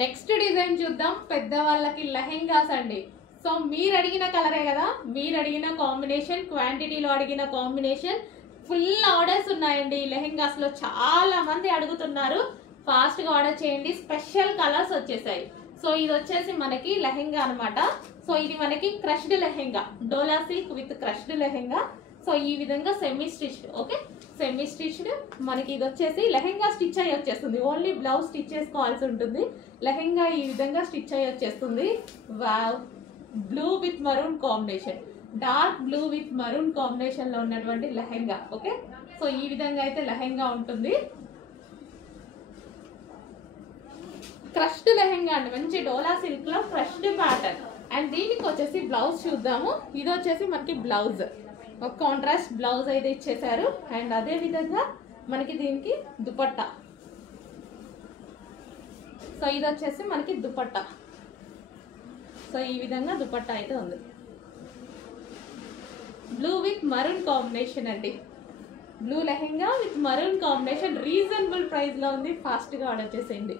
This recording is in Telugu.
నెక్స్ట్ డిజైన్ చూద్దాం. పెద్దవాళ్ళకి లెహెంగాస్ అండి. సో మీరు అడిగిన కలరే కదా, మీరు అడిగిన కాంబినేషన్, క్వాంటిటీలో అడిగిన కాంబినేషన్, ఫుల్ ఆర్డర్స్ ఉన్నాయండి. లెహెంగాస్ లో చాలా మంది అడుగుతున్నారు, ఫాస్ట్ గా ఆర్డర్ చేయండి. స్పెషల్ కలర్స్ వచ్చేసాయి. సో ఇది వచ్చేసి మనకి లెహెంగా అనమాట. సో ఇది మనకి crushed lehenga, dola silk with crushed lehenga. So ఈ విధంగా semi stitched, okay semi stitched. మనకి ఇది వచ్చేసి లెహెంగా స్టిచ్ అయ్యి వచ్చేస్తుంది, ఓన్లీ బ్లౌజ్ స్టిచ్ చేసుకోవాల్సి ఉంటుంది. లెహెంగా ఈ విధంగా స్టిచ్ అయ్యి వచ్చేస్తుంది. Wow, blue with maroon combination, dark blue with maroon combination లో ఉన్నటువంటి లెహెంగా. ఓకే, సో ఈ విధంగా అయితే లెహెంగా ఉంటుంది. క్రష్డ్ లెహెంగా అండి, మంచి డోలా సిల్క్ లో క్రష్డ్ ప్యాటర్న్. అండ్ దీనికి వచ్చేసి బ్లౌజ్ చూద్దాము. ఇది వచ్చేసి మనకి బ్లౌజ్, ఒక కాంట్రాస్ట్ బ్లౌజ్ అయితే ఇచ్చేసారు. అండ్ అదే విధంగా మనకి దీనికి దుపట్టా. సో ఇది వచ్చేసి మనకి దుపట్టా. సో ఈ విధంగా దుపట్టా అయితే ఉంది. బ్లూ విత్ మరూన్ కాంబినేషన్ అండి, blue lehenga with maroon combination. Reasonable price లో ఉంది, ఫాస్ట్ గా ఆర్డర్ చేసేయండి.